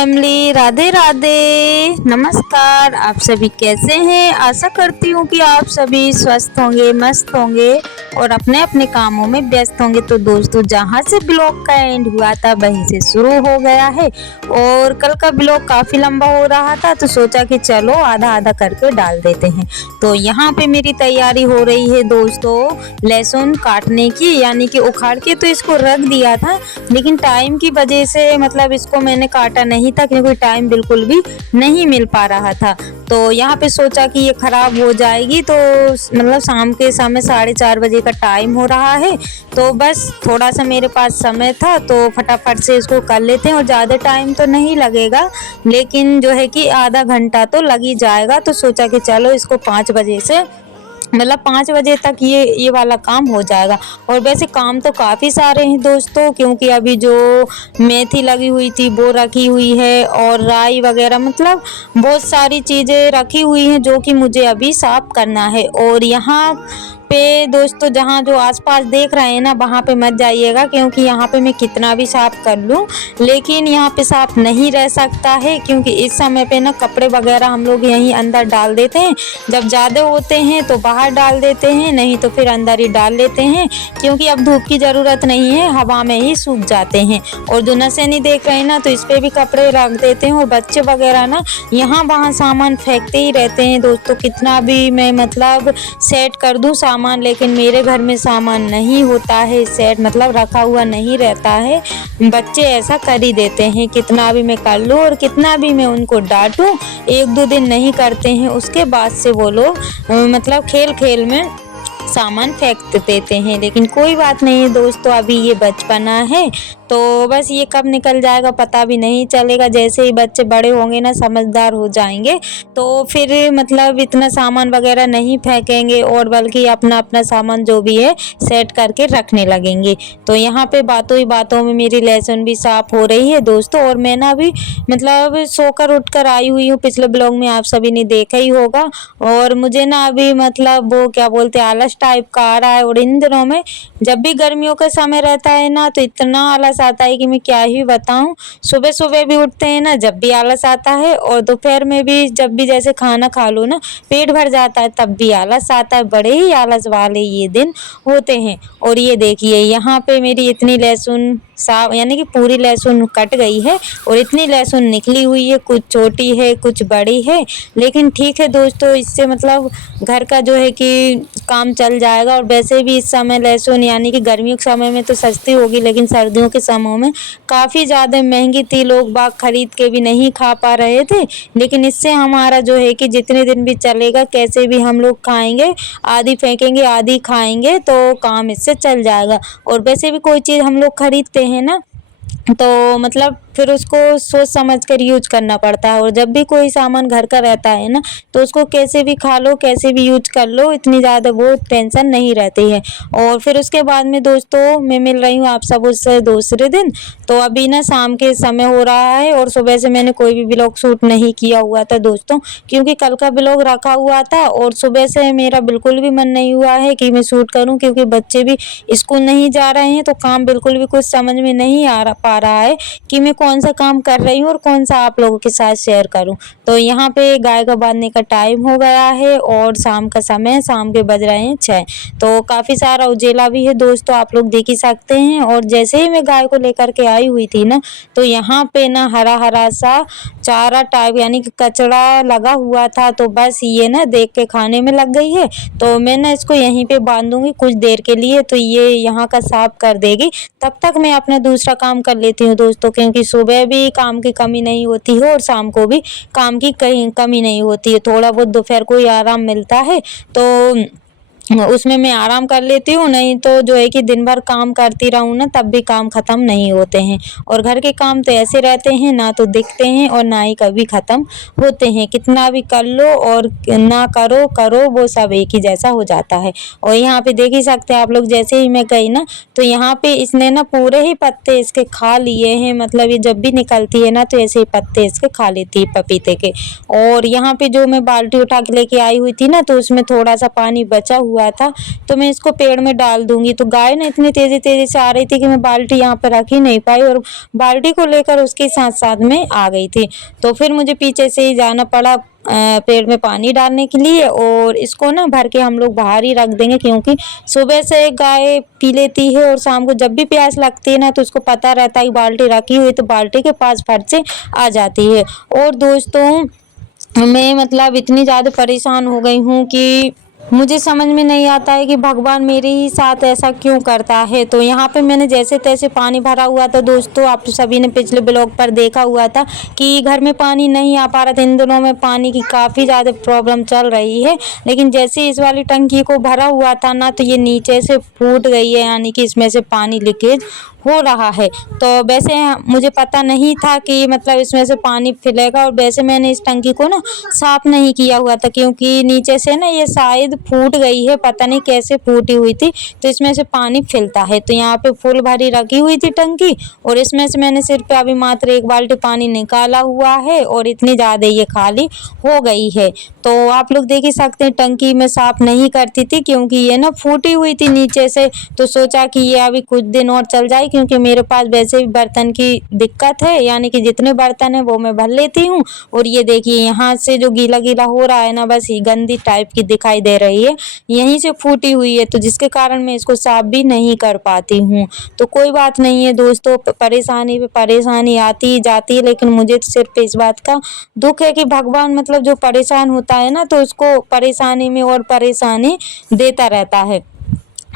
Family, Radhe Radhe, नमस्कार। आप सभी कैसे हैं? आशा करती हूँ कि आप सभी स्वस्थ होंगे, मस्त होंगे और अपने अपने कामों में व्यस्त होंगे। तो दोस्तों, जहाँ से ब्लॉग का एंड हुआ था वहीं से शुरू हो गया है और कल का ब्लॉग काफ़ी लंबा हो रहा था तो सोचा कि चलो आधा आधा करके डाल देते हैं। तो यहाँ पे मेरी तैयारी हो रही है दोस्तों लहसुन काटने की, यानी कि उखाड़ के तो इसको रख दिया था, लेकिन टाइम की वजह से मतलब इसको मैंने काटा नहीं था क्योंकि टाइम बिल्कुल भी नहीं मिल पा रहा था। तो यहाँ पे सोचा कि ये खराब हो जाएगी, तो मतलब शाम के समय 4:30 बजे का टाइम हो रहा है, तो बस थोड़ा सा मेरे पास समय था तो फटाफट से इसको कर लेते हैं। और ज़्यादा टाइम तो नहीं लगेगा, लेकिन जो है कि आधा घंटा तो लग ही जाएगा। तो सोचा कि चलो इसको 5 बजे से मतलब 5 बजे तक ये वाला काम हो जाएगा। और वैसे काम तो काफ़ी सारे हैं दोस्तों, क्योंकि अभी जो मेथी लगी हुई थी वो रखी हुई है और राई वगैरह, मतलब बहुत सारी चीज़ें रखी हुई हैं जो कि मुझे अभी साफ़ करना है। और यहाँ पे दोस्तों जहाँ जो आसपास देख रहे हैं ना, वहाँ पे मत जाइएगा, क्योंकि यहाँ पे मैं कितना भी साफ़ कर लूँ लेकिन यहाँ पे साफ़ नहीं रह सकता है, क्योंकि इस समय पे ना कपड़े वगैरह हम लोग यहीं अंदर डाल देते हैं। जब ज़्यादा होते हैं तो बाहर डाल देते हैं, नहीं तो फिर अंदर ही डाल लेते हैं, क्योंकि अब धूप की ज़रूरत नहीं है, हवा में ही सूख जाते हैं। और जो नसेनी देख रहे हैं ना, तो इस पर भी कपड़े रख देते हैं। और बच्चे वगैरह ना यहाँ वहाँ सामान फेंकते ही रहते हैं दोस्तों। कितना भी मैं मतलब सेट कर दूँ सामान, लेकिन मेरे घर में सामान नहीं होता है सेट, मतलब रखा हुआ नहीं रहता है। बच्चे ऐसा कर ही देते हैं, कितना भी मैं कर लूँ और कितना भी मैं उनको डांटूँ, 1-2 दिन नहीं करते हैं, उसके बाद से वो लोग मतलब खेल खेल में सामान फेंक देते हैं। लेकिन कोई बात नहीं है दोस्तों, अभी ये बचपना है तो बस ये कब निकल जाएगा पता भी नहीं चलेगा। जैसे ही बच्चे बड़े होंगे ना, समझदार हो जाएंगे, तो फिर मतलब इतना सामान वगैरह नहीं फेंकेंगे और बल्कि अपना अपना सामान जो भी है सेट करके रखने लगेंगे। तो यहाँ पे बातों ही बातों में मेरी लहसुन भी साफ़ हो रही है दोस्तों। और मैं ना अभी मतलब सोकर उठकर आई हुई हूँ, पिछले ब्लॉग में आप सभी ने देखा ही होगा। और मुझे ना अभी मतलब वो क्या बोलते हैं, आलस टाइप का आ रहा है। और इन दिनों में जब भी गर्मियों का समय रहता है ना, तो इतना आलस आता है कि मैं क्या ही बताऊं। सुबह सुबह भी उठते हैं ना, जब भी आलस आता है, और दोपहर में भी जब भी जैसे खाना खा लो ना, पेट भर जाता है, तब भी आलस आता है। बड़े ही आलस वाले ये दिन होते हैं। और ये देखिए यहाँ पे मेरी इतनी लहसुन साफ, यानी कि पूरी लहसुन कट गई है और इतनी लहसुन निकली हुई है, कुछ छोटी है कुछ बड़ी है, लेकिन ठीक है दोस्तों, इससे मतलब घर का जो है कि काम चल जाएगा। और वैसे भी इस समय लहसुन यानी कि गर्मियों के समय में तो सस्ती होगी, लेकिन सर्दियों के समय में काफ़ी ज़्यादा महंगी थी, लोग बाग खरीद के भी नहीं खा पा रहे थे। लेकिन इससे हमारा जो है कि जितने दिन भी चलेगा, कैसे भी हम लोग खाएंगे, आधी फेंकेंगे आधी खाएंगे, तो काम इससे चल जाएगा। और वैसे भी कोई चीज़ हम लोग खरीदते हैं ना, तो मतलब फिर उसको सोच समझ कर यूज करना पड़ता है। और जब भी कोई सामान घर का रहता है ना, तो उसको कैसे भी खा लो कैसे भी यूज कर लो, इतनी ज़्यादा वो टेंशन नहीं रहती है। और फिर उसके बाद में दोस्तों मैं मिल रही हूँ आप सब उससे दूसरे दिन। तो अभी ना शाम के समय हो रहा है और सुबह से मैंने कोई भी ब्लॉग शूट नहीं किया हुआ था दोस्तों, क्योंकि कल का ब्लॉग रखा हुआ था। और सुबह से मेरा बिल्कुल भी मन नहीं हुआ है कि मैं शूट करूँ, क्योंकि बच्चे भी स्कूल नहीं जा रहे हैं, तो काम बिल्कुल भी कुछ समझ में नहीं पा रहा है कि मैं कौन सा काम कर रही हूँ और कौन सा आप लोगों के साथ शेयर करूँ। तो यहाँ पे गाय को बांधने का टाइम हो गया है और शाम का समय, शाम के बज रहे हैं 6। तो काफ़ी सारा उजेला भी है दोस्तों, आप लोग देख ही सकते हैं। और जैसे ही मैं गाय को लेकर के आई हुई थी ना, तो यहाँ पे ना हरा हरा सा चारा टाइप यानी कि कचड़ा लगा हुआ था, तो बस ये ना देख के खाने में लग गई है। तो मैं ना इसको यहीं पे बांधूंगी कुछ देर के लिए, तो ये यहाँ का साफ कर देगी। तब तक मैं अपना दूसरा काम कर लेती हूँ दोस्तों, क्योंकि सुबह भी काम की कमी नहीं होती है और शाम को भी काम की कहीं कमी नहीं होती है। थोड़ा बहुत दोपहर को ही आराम मिलता है, तो उसमें मैं आराम कर लेती हूँ, नहीं तो जो है कि दिन भर काम करती रहूँ ना, तब भी काम ख़त्म नहीं होते हैं। और घर के काम तो ऐसे रहते हैं, ना तो दिखते हैं और ना ही कभी ख़त्म होते हैं। कितना भी कर लो और ना करो करो, वो सब एक ही जैसा हो जाता है। और यहाँ पे देख ही सकते हैं आप लोग, जैसे ही मैं गई ना, तो यहाँ पे इसने ना पूरे ही पत्ते इसके खा लिए हैं। मतलब ये जब भी निकलती है ना, तो ऐसे ही पत्ते इसके खा लेती है पपीते के। और यहाँ पे जो मैं बाल्टी उठा के लेके आई हुई थी ना, तो उसमें थोड़ा सा पानी बचा हुआ हुआ था, तो मैं इसको पेड़ में डाल दूंगी। तो गाय ना इतनी तेजी तेजी से आ रही थी कि मैं बाल्टी यहाँ पर रख ही नहीं पाई और बाल्टी को लेकर उसके साथ साथ में आ गई थी। तो फिर मुझे पीछे से ही जाना पड़ा पेड़ में पानी डालने के लिए, और इसको ना भर के हम लोग बाहर ही रख देंगे, क्योंकि सुबह से गाय पी लेती है और शाम को जब भी प्यास लगती है ना तो उसको पता रहता है कि बाल्टी रखी हुई, तो बाल्टी के पास फट से आ जाती है। और दोस्तों, मैं मतलब इतनी ज़्यादा परेशान हो गई हूँ कि मुझे समझ में नहीं आता है कि भगवान मेरे ही साथ ऐसा क्यों करता है। तो यहाँ पे मैंने जैसे तैसे पानी भरा हुआ था दोस्तों, आप सभी ने पिछले ब्लॉग पर देखा हुआ था कि घर में पानी नहीं आ पा रहा था। इन दिनों में पानी की काफ़ी ज़्यादा प्रॉब्लम चल रही है, लेकिन जैसे इस वाली टंकी को भरा हुआ था ना तो ये नीचे से फूट गई है, यानी कि इसमें से पानी लीकेज हो रहा है। तो वैसे मुझे पता नहीं था कि मतलब इसमें से पानी फिलेगा, और वैसे मैंने इस टंकी को ना साफ नहीं किया हुआ था, क्योंकि नीचे से ना ये शायद फूट गई है, पता नहीं कैसे फूटी हुई थी, तो इसमें से पानी फिलता है। तो यहाँ पे फुल भरी रखी हुई थी टंकी, और इसमें से मैंने सिर्फ अभी मात्र 1 बाल्टी पानी निकाला हुआ है, और इतनी ज़्यादा ये खाली हो गई है। तो आप लोग देख ही सकते हैं, टंकी में साफ नहीं करती थी क्योंकि ये ना फूटी हुई थी नीचे से। तो सोचा कि ये अभी कुछ दिन और चल जाए, क्योंकि मेरे पास वैसे भी बर्तन की दिक्कत है, यानी कि जितने बर्तन है वो मैं भर लेती हूँ। और ये देखिए यहाँ से जो गीला गीला हो रहा है ना, बस ये गंदी टाइप की दिखाई दे रही है, यहीं से फूटी हुई है, तो जिसके कारण मैं इसको साफ भी नहीं कर पाती हूँ। तो कोई बात नहीं है दोस्तों, परेशानी पे परेशानी आती ही जाती है, लेकिन मुझे तो सिर्फ इस बात का दुख है कि भगवान मतलब जो परेशान होता है ना तो उसको परेशानी में और परेशानी देता रहता है।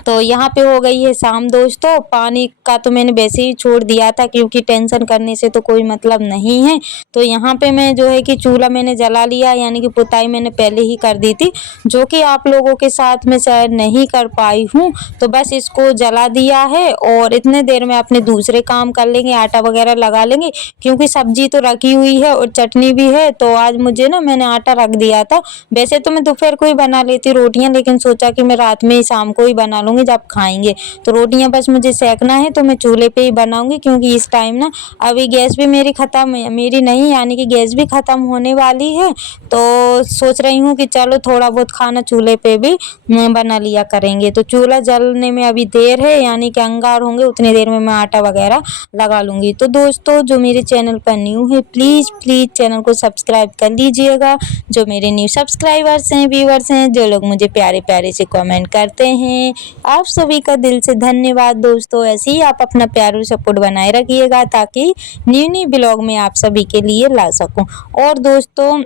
तो यहाँ पे हो गई है शाम दोस्तों। पानी का तो मैंने वैसे ही छोड़ दिया था, क्योंकि टेंशन करने से तो कोई मतलब नहीं है। तो यहाँ पे मैं जो है कि चूल्हा मैंने जला लिया, यानी कि पुताई मैंने पहले ही कर दी थी, जो कि आप लोगों के साथ में शायद नहीं कर पाई हूँ। तो बस इसको जला दिया है, और इतने देर में अपने दूसरे काम कर लेंगे, आटा वगैरह लगा लेंगे, क्योंकि सब्जी तो रखी हुई है और चटनी भी है। तो आज मुझे ना मैंने आटा रख दिया था। वैसे तो मैं दोपहर को ही बना लेती रोटियाँ, लेकिन सोचा कि मैं रात में ही शाम को ही बना लूँगी जब खाएंगे। तो रोटियां बस मुझे सेकना है, तो मैं चूल्हे पे ही बनाऊंगी, क्योंकि इस टाइम ना अभी गैस भी मेरी खत्म, मेरी नहीं यानी कि गैस भी खत्म होने वाली है। तो सोच रही हूँ कि चलो थोड़ा बहुत खाना चूल्हे पे भी बना लिया करेंगे। तो चूल्हा जलने में अभी देर है, यानी कि अंगार होंगे उतनी देर में मैं आटा वगैरह लगा लूँगी। तो दोस्तों, जो मेरे चैनल पर न्यू है प्लीज़ प्लीज़ चैनल को सब्सक्राइब कर लीजिएगा। जो मेरे न्यू सब्सक्राइबर्स हैं, व्यूवर्स हैं, जो लोग मुझे प्यारे प्यारे से कमेंट करते हैं, आप सभी का दिल से धन्यवाद दोस्तों। ऐसे ही आप अपना प्यार और सपोर्ट बनाए रखिएगा, ताकि न्यू न्यू ब्लॉग में आप सभी के लिए ला सकूं। और दोस्तों,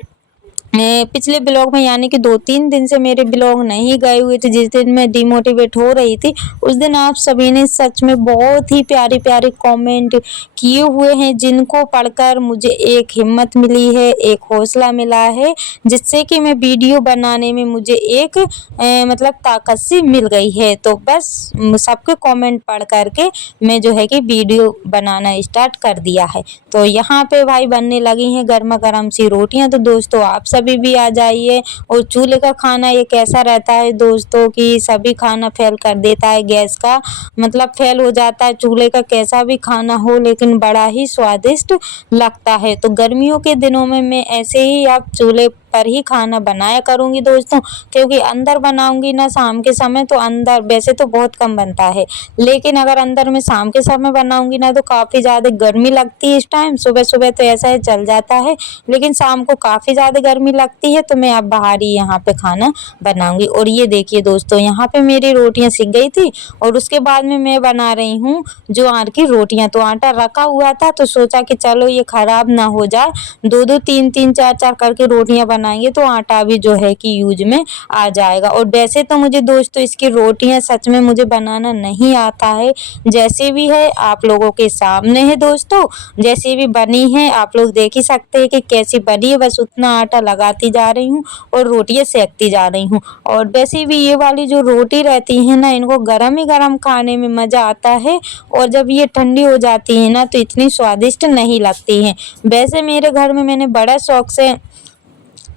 पिछले ब्लॉग में यानी कि 2-3 दिन से मेरे ब्लॉग नहीं गए हुए थे, जिस दिन मैं डिमोटिवेट हो रही थी उस दिन आप सभी ने सच में बहुत ही प्यारे प्यारे कमेंट किए हुए हैं, जिनको पढ़कर मुझे एक हिम्मत मिली है, एक हौसला मिला है, जिससे कि मैं वीडियो बनाने में मुझे एक मतलब ताकत सी मिल गई है। तो बस सबके कमेंट पढ़ करके मैं जो है कि वीडियो बनाना स्टार्ट कर दिया है। तो यहाँ पे भाई बनने लगी हैं गर्मा गर्म सी रोटियाँ। तो दोस्तों, आप सभी भी आ जाइए। और चूल्हे का खाना ये कैसा रहता है दोस्तों कि सभी खाना फेल कर देता है, गैस का मतलब फेल हो जाता है। चूल्हे का कैसा भी खाना हो लेकिन बड़ा ही स्वादिष्ट लगता है। तो गर्मियों के दिनों में मैं ऐसे ही आप चूल्हे पर ही खाना बनाया करूँगी दोस्तों, क्योंकि अंदर बनाऊँगी ना शाम के समय, तो अंदर वैसे तो बहुत कम बनता है, लेकिन अगर अंदर में शाम के समय बनाऊँगी ना तो काफ़ी ज़्यादा गर्मी लगती है। इस टाइम सुबह सुबह तो ऐसा है चल जाता है, लेकिन शाम को काफ़ी ज़्यादा गर्मी लगती है, तो मैं अब बाहर ही यहाँ पे खाना बनाऊँगी। और ये देखिए दोस्तों, यहाँ पे मेरी रोटियाँ सिक गई थी, और उसके बाद में मैं बना रही हूँ ज्वार की रोटियाँ। तो आटा रखा हुआ था, तो सोचा कि चलो ये ख़राब ना हो जाए, 2-2, 3-3, 4-4 करके रोटियाँ बनाएंगे तो आटा भी जो है कि यूज में आ जाएगा। और वैसे तो मुझे दोस्तों इसकी रोटियां सच में मुझे बनाना नहीं आता है, जैसे भी है आप लोगों के सामने है दोस्तों, जैसी भी बनी है आप लोग देख ही सकते हैं कि कैसी बनी है। बस उतना आटा लगाती जा रही हूँ और रोटियां सेकती जा रही हूँ। और वैसे भी ये वाली जो रोटी रहती है ना, इनको गरम ही गरम खाने में मज़ा आता है, और जब ये ठंडी हो जाती है ना तो इतनी स्वादिष्ट नहीं लगती हैं। वैसे मेरे घर में मैंने बड़ा शौक से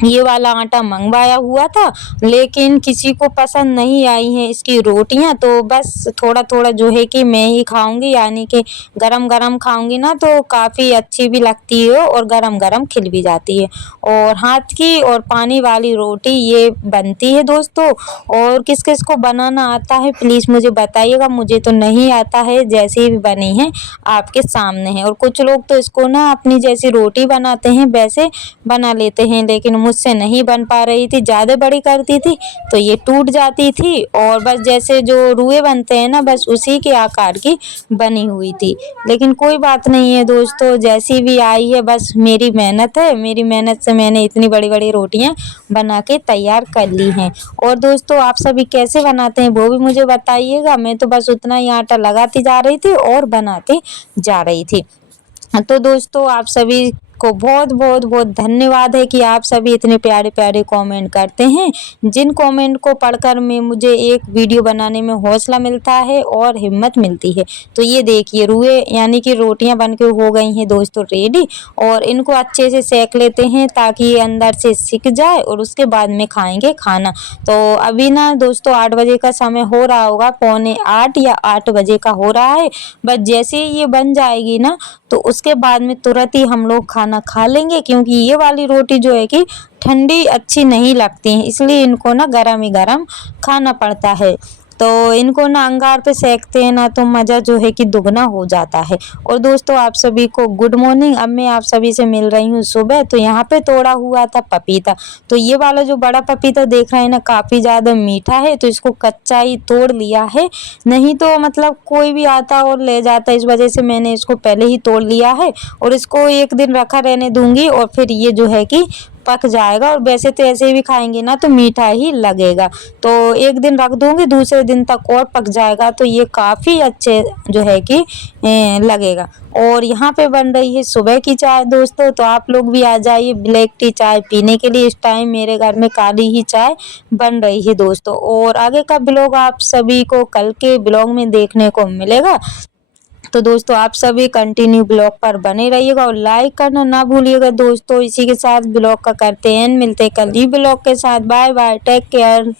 ये वाला आटा मंगवाया हुआ था, लेकिन किसी को पसंद नहीं आई हैं इसकी रोटियां। तो बस थोड़ा थोड़ा जो है कि मैं ही खाऊंगी, यानी कि गरम गरम खाऊंगी ना तो काफ़ी अच्छी भी लगती है और गरम गरम खिल भी जाती है। और हाथ की और पानी वाली रोटी ये बनती है दोस्तों। और किस किस को बनाना आता है प्लीज़ मुझे बताइएगा, मुझे तो नहीं आता है, जैसी भी बनी है आपके सामने है। और कुछ लोग तो इसको ना अपनी जैसी रोटी बनाते हैं वैसे बना लेते हैं, लेकिन मुझसे नहीं बन पा रही थी, ज़्यादा बड़ी करती थी तो ये टूट जाती थी, और बस जैसे जो रुए बनते हैं ना बस उसी के आकार की बनी हुई थी। लेकिन कोई बात नहीं है दोस्तों, जैसी भी आई है बस मेरी मेहनत है, मेरी मेहनत से मैंने इतनी बड़ी बड़ी रोटियां बना के तैयार कर ली हैं। और दोस्तों आप सभी कैसे बनाते हैं वो भी मुझे बताइएगा। मैं तो बस उतना ही आटा लगाती जा रही थी और बनाती जा रही थी। तो दोस्तों आप सभी को बहुत बहुत बहुत धन्यवाद है कि आप सभी इतने प्यारे प्यारे कमेंट करते हैं, जिन कमेंट को पढ़कर मैं मुझे एक वीडियो बनाने में हौसला मिलता है और हिम्मत मिलती है। तो ये देखिए रुए यानी कि रोटियां बनके हो गई हैं दोस्तों रेडी, और इनको अच्छे से सेक लेते हैं ताकि ये अंदर से सिक जाए और उसके बाद में खाएंगे खाना। तो अभी ना दोस्तों 8 बजे का समय हो रहा होगा, पौने 8 या 8 बजे का हो रहा है। बस जैसे ही ये बन जाएगी ना तो उसके बाद में तुरंत ही हम लोग खाना खा लेंगे, क्योंकि ये वाली रोटी जो है कि ठंडी अच्छी नहीं लगती है, इसलिए इनको ना गरम ही गरम खाना पड़ता है। तो इनको ना अंगार पे सेकते हैं ना तो मज़ा जो है कि दुगना हो जाता है। और दोस्तों आप सभी को गुड मॉर्निंग। अब मैं आप सभी से मिल रही हूँ सुबह। तो यहाँ पे तोड़ा हुआ था पपीता, तो ये वाला जो बड़ा पपीता देख रहे हैं ना काफ़ी ज़्यादा मीठा है, तो इसको कच्चा ही तोड़ लिया है, नहीं तो मतलब कोई भी आता और ले जाता, इस वजह से मैंने इसको पहले ही तोड़ लिया है। और इसको एक दिन रखा रहने दूंगी और फिर ये जो है कि पक जाएगा, और वैसे तो ऐसे भी खाएंगे ना तो मीठा ही लगेगा। तो एक दिन रख दूंगी, दूसरे दिन तक और पक जाएगा, तो ये काफ़ी अच्छे जो है कि लगेगा। और यहाँ पे बन रही है सुबह की चाय दोस्तों, तो आप लोग भी आ जाइए ब्लैक टी चाय पीने के लिए। इस टाइम मेरे घर में काली ही चाय बन रही है दोस्तों। और आगे का ब्लॉग आप सभी को कल के ब्लॉग में देखने को मिलेगा। तो दोस्तों आप सभी कंटिन्यू ब्लॉग पर बने रहिएगा और लाइक करना ना भूलिएगा दोस्तों। इसी के साथ ब्लॉग का करते हैं, मिलते हैं कल ही ब्लॉग के साथ। Bye bye, take care.